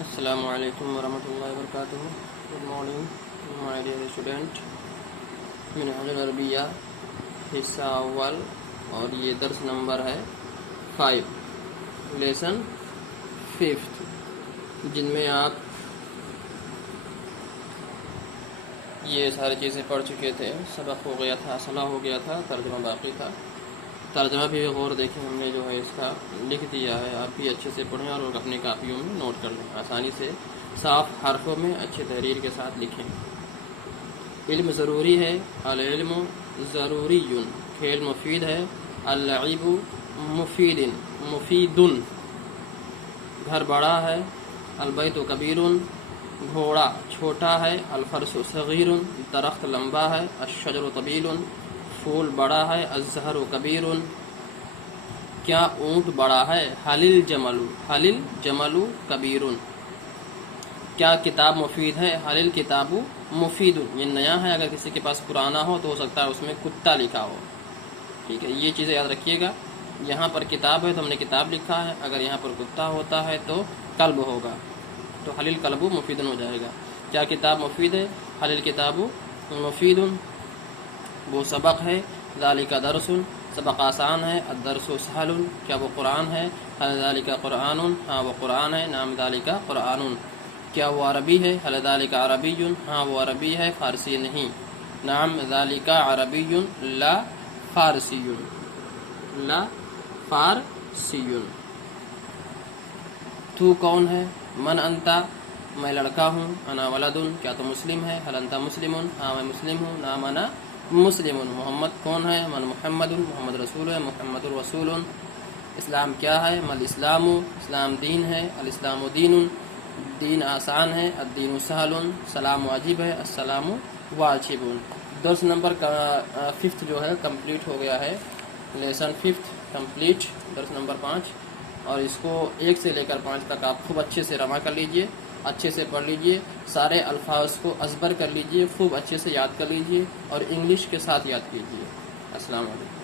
السلام علیکم ورحمۃ اللہ وبرکاتہ. Good morning my dear student. منہاج العربیہ حصہ اول اور یہ درس نمبر ہے 5 لیسن 5 جن میں آپ یہ ساری چیزیں پڑھ چکے تھے. سبق ہو گیا تھا، صلاح ہو گیا تھا، ترجمہ باقی تھا. ترجمہ بھی غور دیکھیں، ہم نے جو ہے اس کا لکھ دیا ہے. آپ بھی اچھے سے پڑھیں اور اپنی کاپیوں میں نوٹ کر لیں، آسانی سے صاف حرفوں میں اچھے تحریر کے ساتھ لکھیں. علم ضروری ہے. العلم ضروری. کھیل مفید ہے. اللعب مفید. گھر بڑا ہے. البیت کبیر. گھوڑا چھوٹا ہے. الفرس صغیر. درخت لمبا ہے. الشجر طویل. پھول بڑا ہے. الزہر کبیر. کیا اونٹ بڑا ہے. حل الجمل کبیر. کیا کتاب مفید ہے. حل الکتاب مفید. یہ نیا ہے، اگر کسی کے پاس پرانا ہو تو ہو سکتا ہے اس میں کتا لکھا ہو. ٹھیک ہے، یہ چیزیں یاد رکھیے گا. یہاں پر کتاب ہے تو ہم نے کتاب لکھا ہے، اگر یہاں پر کتا ہوتا ہے تو کلب ہوگا، تو حل الکلب مفید ہو جائے گا. کیا کتاب مفید ہے. حل الکتاب مفید. وہ سبق ہے. ذالک درس. سبق آسان ہے. الدرس سہل. کیا وہ قرآن ہے. حل ذالک قرآن. ہاں وہ قرآن ہے. نام ذالک قرآن. کیا وہ عربی ہے. حل ذالک عربی. ہاں وہ عربی ہے، فارسی نہیں. نام ذالک عربی لا فارسی. لا فارسی. تو کون ہے. من انتا. میں لڑکا ہوں. انا ولد. کیا تو مسلم ہے. حل انتا مسلم. ہاں میں مسلم ہوں. نام انا مسلم. محمد کون ہے. من محمد. محمد رسول ہے. محمد الرسول. اسلام کیا ہے. مل اسلام. اسلام دین ہے. الاسلام دین. دین آسان ہے. الدین سہل. سلام واجب ہے. السلام واجب. درس نمبر 5 جو ہے کمپلیٹ ہو گیا ہے. Lesson 5 complete. درس نمبر 5، اور اس کو 1 سے لے کر 5 تک آپ خوب اچھے سے رواں کر لیجئے، اچھے سے پڑھ لیجئے. سارے الفاظ کو ازبر کر لیجئے، خوب اچھے سے یاد کر لیجئے اور انگلش کے ساتھ یاد کیجئے. السلام علیکم.